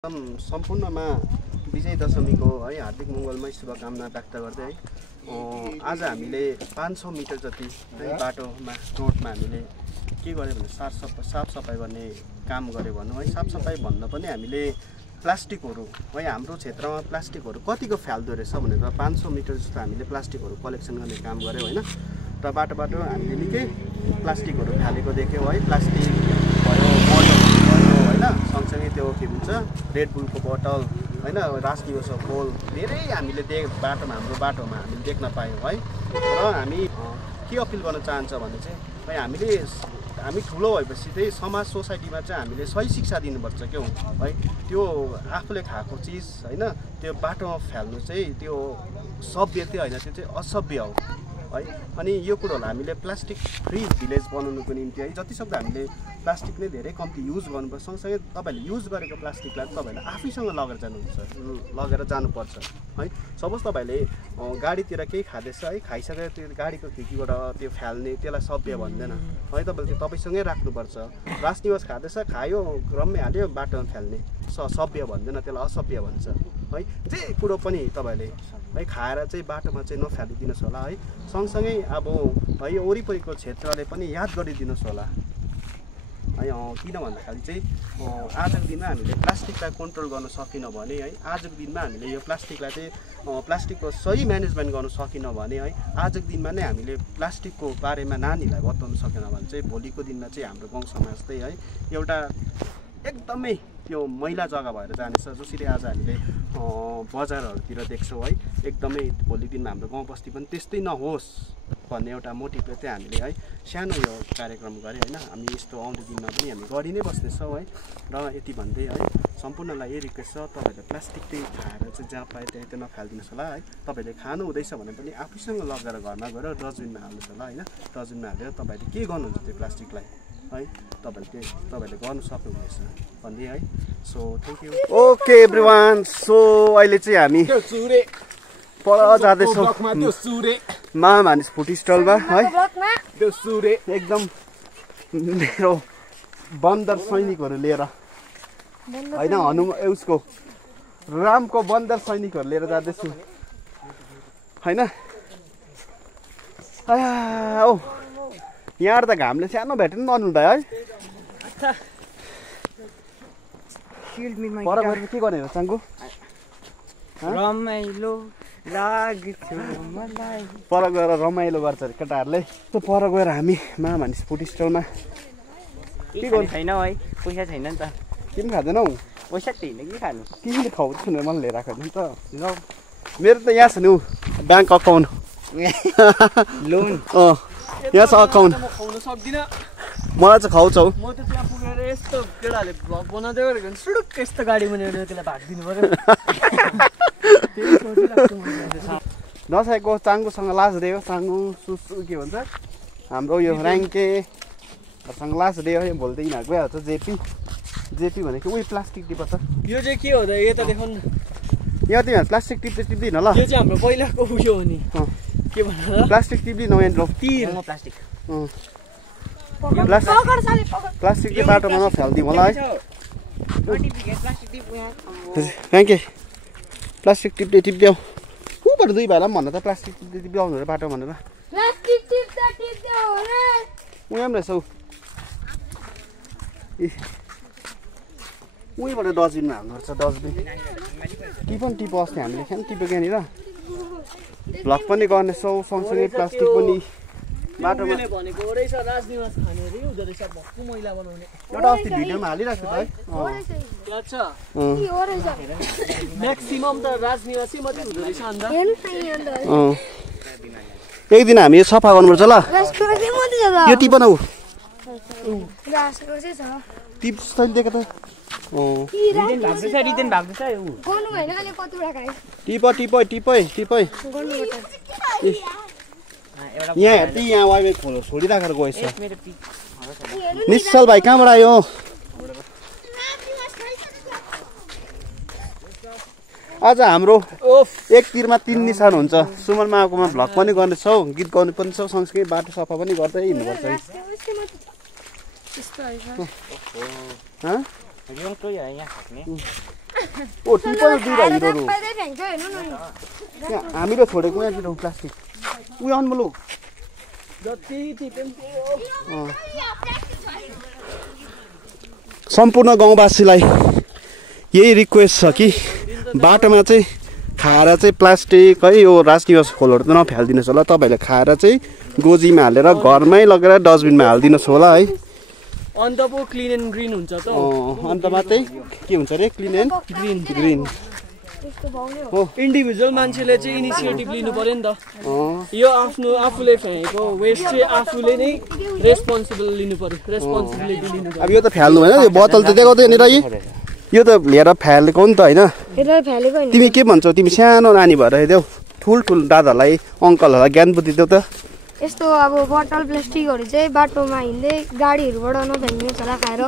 सम्पूर्णमा विजय दशमीको है हार्दिक मङ्गलमय शुभकामना व्यक्त गर्दै है आज हामीले 500 मिटर जति है बाटोमा रोडमा हामीले के गर्यो भने साफ सफाई गर्ने काम गर्यो भनौँ है। साफ सफाई भन्न पनि हामीले प्लास्टिकहरू है हाम्रो क्षेत्रमा प्लास्टिकहरू कतिको फ्याल्दो रहेछ भनेर 500 मिटर जस्तो हामीले प्लास्टिकहरू कलेक्सन गर्ने काम गर्यो हैन। र बाटो हामीले निकै प्लास्टिकहरू फ्यालेको देख्यौँ है। प्लास्टिक भयो, बोतलहरू भयो हैन, सँगसँगै त्यो के भन्छ रेड बुलको बोतल हैन, राजनिवासको खोल धेरै हामीले हाम्रो बाटोमा हामीले देख्न पायौँ है। र हामी के अपिल गर्न चाहन्छ भने चाहिँ हामी ठुलो भएपछि चाहिँ समाज सोसाइटीमा चाहिँ हामीले सही शिक्षा दिनुपर्छ क्यौ है। त्यो आफूले खाएको चिज हैन त्यो बाटोमा फ्याल्नु चाहिँ त्यो सभ्य चाहिँ हैन, त्यो चाहिँ असभ्य हो है। अनि यो कुरोलाई हामीले प्लास्टिक फ्री भिलेज बनाउनुको निम्ति है जतिसक्दो हामीले प्लास्टिक नै धेरै कम्ती युज गर्नुपर्छ। सँगसँगै तपाईँले युज गरेको प्लास्टिकलाई तपाईँले आफैसँग लगेर जानुपर्छ है। सपोज तपाईँले गाडीतिर केही खाँदैछ है, खाइसकेर त्यो गाडीको खिड्कीबाट त्यो फ्याल्ने त्यसलाई सभ्य भन्दैन है। तपाईँले तपाईँसँगै राख्नुपर्छ। राजनिवास खाँदैछ, खायो रम्मै हाल्यो बाटोमा फ्याल्ने सभ्य भन्दैन, त्यसलाई असभ्य भन्छ है। जे कुरो पनि तपाईँले है खाएर चाहिँ बाटोमा चाहिँ नफ्यालिदिनुहोस् होला है। सँगसँगै अब है वरिपरिको क्षेत्रले पनि याद गरिदिनुहोस् होला है। किन भन्दाखेरि चाहिँ आजको दिनमा हामीले प्लास्टिकलाई कन्ट्रोल गर्न सकिनौँ भने है, आजको दिनमा हामीले यो प्लास्टिकलाई चाहिँ प्लास्टिकको सही म्यानेजमेन्ट गर्न सकिनौँ भने है, आजको दिनमा नै हामीले प्लास्टिकको बारेमा नानीलाई बताउन सकेन भने चाहिँ भोलिको दिनमा चाहिँ हाम्रो गाउँ समाज चाहिँ है एउटा एकदमै त्यो मैला जग्गा भएर जानेछ। जसरी आज हामीले बजारहरूतिर देख्छौँ है, एकदमै भोलि दिनमा हाम्रो गाउँ बस्ती पनि त्यस्तै नहोस् भन्ने एउटा मोटिभले चाहिँ हामीले है सानो यो कार्यक्रम गरे होइन। हामी यस्तो आउँदो दिनमा पनि हामी गरि नै बस्नेछौँ है। र यति भन्दै है सम्पूर्णलाई यही रिक्वेस्ट छ, तपाईँहरूले प्लास्टिक चाहिँ खाएर चाहिँ जहाँ पाए त्यहाँ त्यो नफालिदिनुहोस् होला है। तपाईँले खानु हुँदैछ भने पनि आफैसँग लगेर घरमा गएर डस्टबिनमा हाल्नुहोस् होला होइन। डस्टबिनमा हालेर तपाईँले के गर्नुहुन्छ त्यो प्लास्टिकलाई है, तपाईँले गर्नु सक्नुहुनेछ भन्दै है। So thank you. Okay everyone, so अहिले चाहिँ हामी पर जाँदैछौँ मानिस फुड स्टलमा है। एकदम मेरो बन्दर सैनिकहरू लिएर होइन उसको रामको बन्दर सैनिकहरू लिएर जाँदैछु होइन। यहाँ त घामले सानो भेट्नु नहुनु त है। पर गएर के गर्ने हो चाङ्गु? रमाइलो लाग्थ्यो मलाई। पर गएर रमाइलो गर्छ अरे केटाहरूले। पर गएर हामी मानिस फुड स्टलमा के गर्नु छैन है, पैसा छैन नि त। के पनि खाँदैनौ? पैसा छैन के खानु? के खुवाउँछु भनेर मलाई लिएर आएको नि त। मेरो त यहाँ छ नि ब्याङ्क अकाउन्ट लोन यहाँ छ अकाउन्ट। म खुवाउन सक्दिनँ, मलाई चाहिँ खुवाउँछ हौ। म त त्यहाँ पुगेर यस्तो केटाहरूले भ्लग बनाउँदै गरेको सुडुक्क यस्तो गाडी बनाएर त्यसलाई भागिदिनु पर्यो। नसकेको चाङ्गुसँग लास दियो, चाङ्गु सुसु के भन्छ हाम्रो यो ऱ्याङ्केसँग लास दियो। भोलिदेखि यिनीहरू गइहाल्छ। जेपी भनेको उयो प्लास्टिक टिप छ। यो चाहिँ के हो त? यता देखाउनु न। यहाँ तिमीहरू प्लास्टिक टिप्दैन ल। यो चाहिँ हाम्रो पहिलाको उयो हो नि, के भन्छ प्लास्टिक टिप्दिनौ यहाँ तीर प्लास्टिक। प्लास्टिक चाहिँ बाटोमा नफ्याल्दिउँ होला है। Thank you. प्लास्टिक टिप्देऊ ऊबाट दुई भाइलाई पनि भन्न त प्लास्टिक टिप्दै आउनु अरे बाटो भनेर। उहाँ पनि रहेछ हौ, उहीँबाट डस्टबिनमा हाल्नुपर्छ। डस्टबिन टिप अस्ति हामीले खान टिपेको यहाँनिर भ्लग पनि गर्नेछौँ। सँगसँगै प्लास्टिक पनि बाटोमा भनेको रहेछ राजनिवास खाने अरे हुँदो रहेछ भक्कु मैला बनाउने। एउटा अस्ति भिडियोमा हालिरहेको छ है। म्याक्सिमम त राजनिवासै मात्रै हुँदो रहेछ। अन्त एक दिन हामी सफा गर्नुपर्छ ल। यो टिप न ऊ टिप तैँले दिएको त टिप यहाँ वाइफाई खोलो छोडिराखेर गएछ। निश्चल भाइ कहाँबाट आयो? आज हाम्रो एक तिरमा 3 निशान हुन्छ। सुमन मामाकोमा भ्लग पनि गर्नेछौँ, गीत गाउने पनि छौँ, सँगसँगै बाटो सफा पनि गर्दै हिँड्नुपर्छ है। ओ टिपल दिइरा हिरोहरु यहाँ हामीले छोडेको यहाँ दिनु प्लास्टिक उयो अनमलु जति टिपे सम्पूर्ण गाउँवासीलाई यही रिक्वेस्ट छ कि बाटोमा चाहिँ खाएर चाहिँ प्लास्टिक है यो राजनिवास खोलहरू त नफालिदिनुहोस् होला तपाईँहरूले खाएर चाहिँ गोजीमा हालेर घरमै लगेर डस्टबिनमा हालिदिनुहोस् होला है अन्त पो क्लिन एन्ड ग्रीन हुन्छ त अन्तमा चाहिँ के हुन्छ अरे क्लिन एन्ड ग्रिन हो इन्डिभिजुअल मान्छेले चाहिँ इनिसिएटिभ लिनु पर्यो नि त यो आफ्नो आफूले फ्याँकेको वेस्ट चाहिँ आफूले नै रेस्पोन्सिबिलिटी लिनु पर्यो अब यो त फाल्नु होइन यो बोतल त देखाउँदैन र यो त लिएर फालेको नि त होइन तिमी के भन्छौ तिमी सानो नानी भएर देऊ ठुल दादालाई अङ्कलहरूलाई ज्ञान बुद्धि देऊ त यस्तो अब बोतल प्लास्टिकहरू चाहिँ बाटोमा हिँड्दै गाडीहरूबाट नफ्याल्ने चला खाएर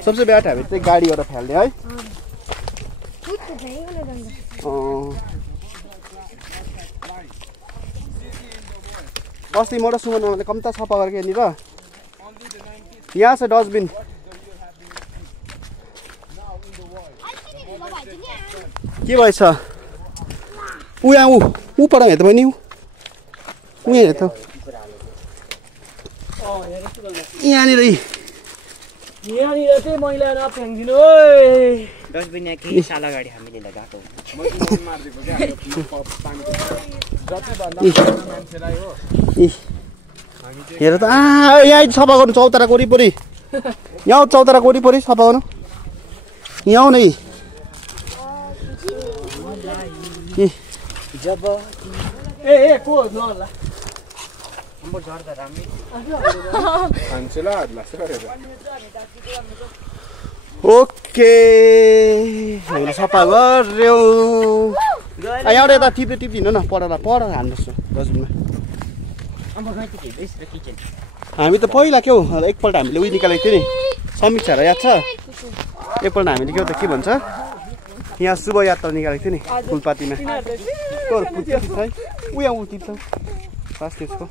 सबसे बेस्ट हामी चाहिँ गाडीबाट फाल्ने है अस्ति म र सुमनले कम्ता सफा गरेको यहाँनिर यहाँ छ डस्टबिन के भएछ ऊ यहाँ ऊ पर हेर्दा पनि ऊ यहाँ हेर्दा यहाँनिर चाहिँ मैला नफ्याँकिदिनु डस्टबिन यहाँ केही साला गाडी हामीले गएको हेर त यहाँ सफा गर्नु चौताराको वरिपरि यहाँ चौताराको वरिपरि सफा गर्नु यहाँ आउ न जब ए को ल ओके हामीले सफा गर्यो यहाँबाट यता टिप्दिनु न पर हान्नुहोस् डस्टबिनमा हामी त पहिला के हो एकपल्ट हामीले उयो निकालेको थियो नि समीक्षा याद छ एकपल्ट हामीले के हो त के भन्छ यहाँ शुभ यात्रा निकालेको थियो नि फुलपातीमा उयो टिप्छ फर्स्ट त्यसको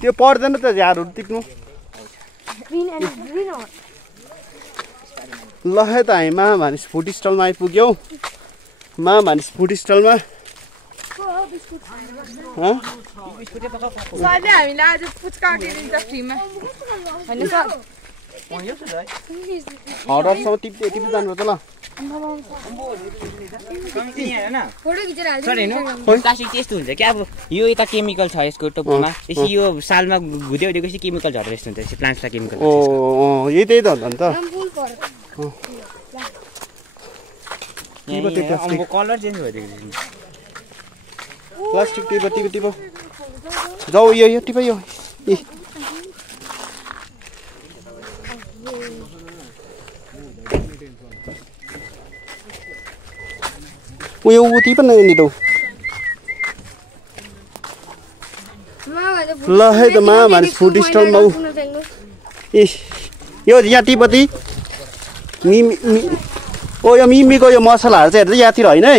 त्यो पर्दैन त झारहरू टिप्नु ल है त हामी महामानिस फुड स्टलमा आइपुग्यौ महामानिस फुड स्टलमा सरले हामीलाई आज पुच्का दिन्छ फ्रीमा हैन सर हडरसम्म टिप्दै जानुपर्छ ल फोटो खिचेर हाल्छ सर हेर्नु प्लास्टिक चाहिँ यस्तो हुन्छ कि अब यो यता केमिकल छ यसको टोपमा त्यसपछि यो सालमा घुदै हुँदै केमिकल झरेर यस्तो हुन्छ यसो प्लान्ट्सलाई केमिकल यही त्यही त हो नि त कलर चेन्ज भइदिएको प्लास्टिक टिप जाऊ यो टिप यो उयो टिप न निडौ ल है त महामानिस फुड स्टलमा यो यहाँ टिपति ओ यो मिमीको यो मसलाहरू चाहिँ हेर्दै यहाँतिर होइन है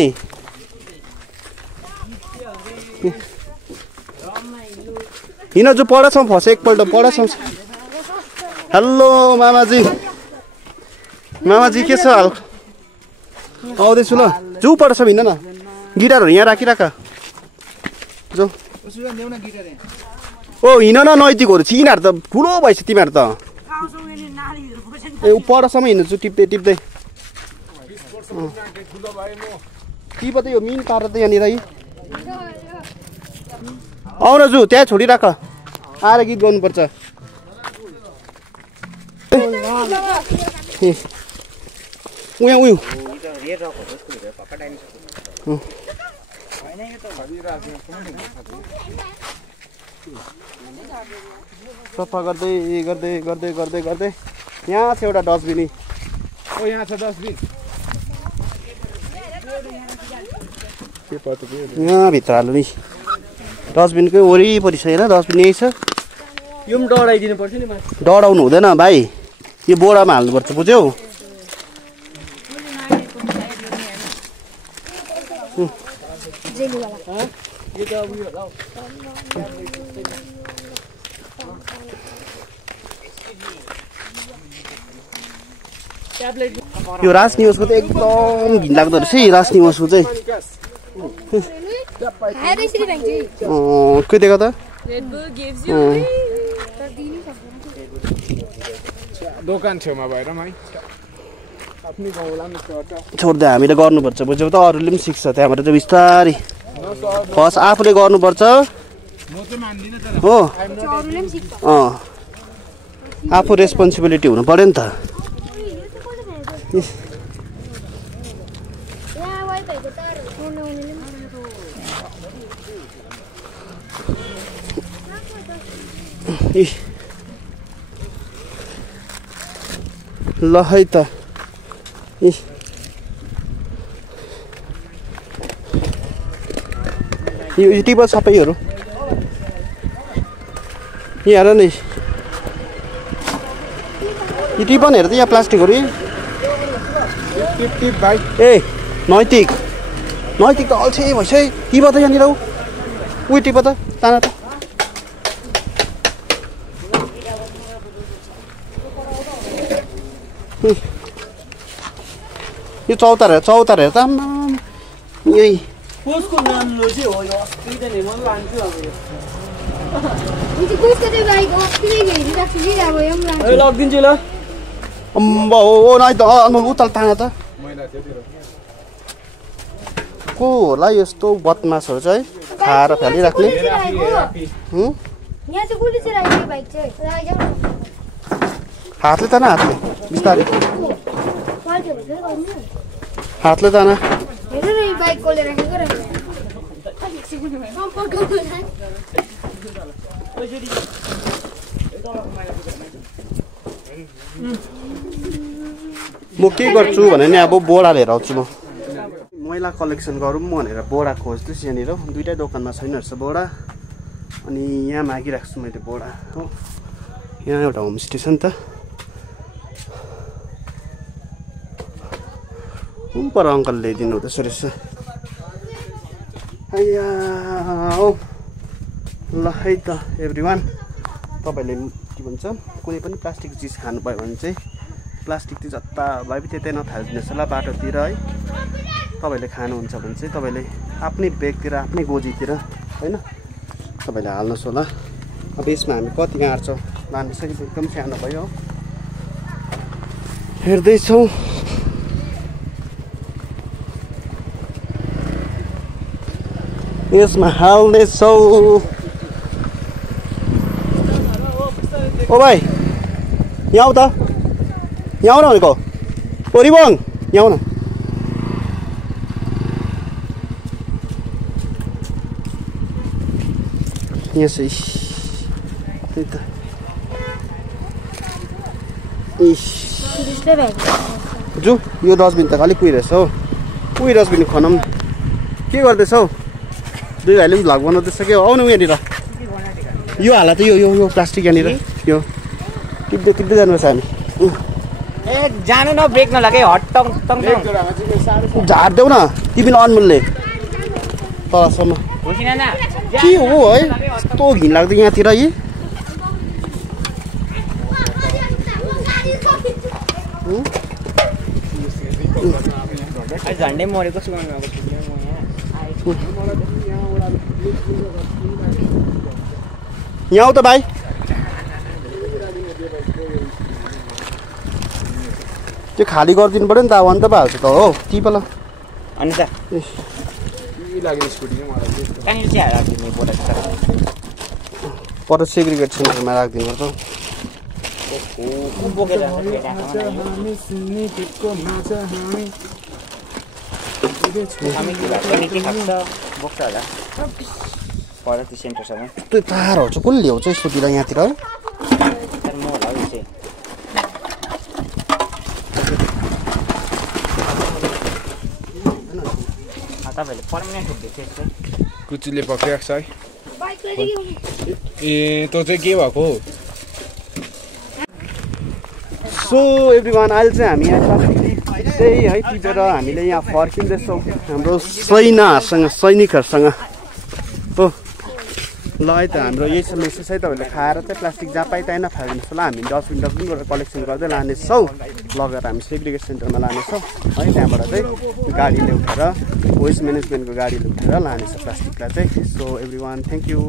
हिँड जो पढाउँछौँ फस एकपल्ट पढाउँछौँ हेलो मामाजी के छ हाल आउँदैछु ल जाऊ पढाउँछौँ हिँड न गिटारहरू यहाँ राखिराख जाऊ ओ हिँड न नैतिकहरू छ यिनीहरू त ठुलो भएछ तिमीहरू त ए पढाउँछौँ हिँड्छु टिप्दै टिप त यो मिन पारेर त यहाँनिर आउन जु त्यहाँ छोडिराख आएर गीत गाउनुपर्छ उयो सफा गर्दै यहाँ छ एउटा डस्टबिन यहाँ छ डस्टबिन यहाँ भित्र हाल्नु नि डस्टबिनकै वरिपरि छ होइन डस्टबिन यही छ यो पनि डढाइदिनु पर्छ नि डढाउनु हुँदैन भाइ यो बोरामा हाल्नुपर्छ बुझ्यौ यो राजनिवासको चाहिँ एकदम घिनलाग्दो रहेछ है राजनिवासको चाहिँ के दिएको त दोकान छेउमा भएर है आफ्नै गाउँलाई पनि चर्चा छोड्दै हामीले गर्नुपर्छ बुझ्यौ त अरूले पनि सिक्छ त्यहाँबाट चाहिँ बिस्तारै फर्स्ट आफूले गर्नुपर्छ हो आफू रेस्पोन्सिबिलिटी हुनु पर्यो नि त ल है त यो टिपल सबैहरू यहाँ हेर नि यो टिपनहरू त यहाँ प्लास्टिकहरू ए नैतिक त अल्छे भइसक्यो टिप त यहाँनिर उयो टिप त ताना त यो चौतार हेर त यही कसको नाम्लो चाहिँ हो यो अस्ति त नि मन लान्छु अब यो लगिदिन्छु ल अम्बा हो नाइ त उताल ताना त को होला यस्तो बदमासहरू चाहिँ खाएर फालिराख्ने हातले ताना हातले बिस्तारै हातले ताना म के गर्छु भने नि अब बोरा लिएर आउँछु म मैला कलेक्सन गरौँ भनेर बोरा खोज्दैछु यहाँनिर दुइटै दोकानमा छैन रहेछ बोरा अनि यहाँ मागिरहेको छु मैले बोरा हो यहाँ एउटा होमस्टे छ नि त पर अङ्कल ल्याइदिनु हुँदैछ रहेछ हो ल है त एभ्रिवान तपाईँले के भन्छ कुनै पनि प्लास्टिक चिज खानुभयो भने चाहिँ प्लास्टिक चाहिँ जता भए पनि त्यतै नथालिदिनुहोस् होला बाटोतिर है तपाईँले खानुहुन्छ भने चाहिँ तपाईँले आफ्नै ब्यागतिर आफ्नै गोजीतिर होइन तपाईँले हाल्नुहोस् होला अब यसमा हामी कति गाड्छौँ लानिसकेपछि एकदम सानो भयो हेर्दैछौँ यसमा हाल्नेछौँ ओ भाइ यहाँ आऊ त यहाँ आऊ न भनेको ओ रिबङ यहाँ आऊ न यसै त्यही त जु यो डस्टबिन त खालि कुहिरहेछ हौ उही डस्टबिन खनाउँ के गर्दैछौ दुई भाइले पनि भ्लग बनाउँदैछ कि आउनु यहाँनिर यो हाल त यो प्लास्टिक यहाँनिर यो टिप्दै जानुपर्छ हामी ए जानु न ब्रेक नलागे हट्टङ झार्देऊ न टिफिन अनमूल्य तलसम्म के हो है यस्तो घिन लाग्दो यहाँतिर है झन्डै मरेको छु यहाँ आऊ त भाइ त्यो खाली गरिदिनु पऱ्यो नि त अब अन्त पो हाल्छ त हो टिपल अनि त पर सेग्रिगेट सेन्टरमा राखिदिनु पर्छ त्यो तारहरू चाहिँ कसले ल्याउँछ यस्तोतिर यहाँतिर है कुचुले पक्रिरहेको छ है ए तँ चाहिँ के भएको सो एभ्रिवान अहिले चाहिँ हामी यहाँ त्यही है टिपेर हामीले यहाँ फर्किँदैछौँ हाम्रो सैनिकहरूसँग हो ल है त हाम्रो यही छ मेसेज है तपाईँहरूले खाएर चाहिँ प्लास्टिक जहाँ पाइ त्यहीँ नफालिदिनुहोस् ल हामी डस्टबिन गरेर कलेक्सन गर्दै लानेछौँ लगेर हामी सेग्रिगेट सेन्टरमा लानेछौँ है त्यहाँबाट चाहिँ गाडीले उठाएर वेस्ट म्यानेजमेन्टको गाडीले उठाएर लानेछ प्लास्टिकलाई चाहिँ so every one thank you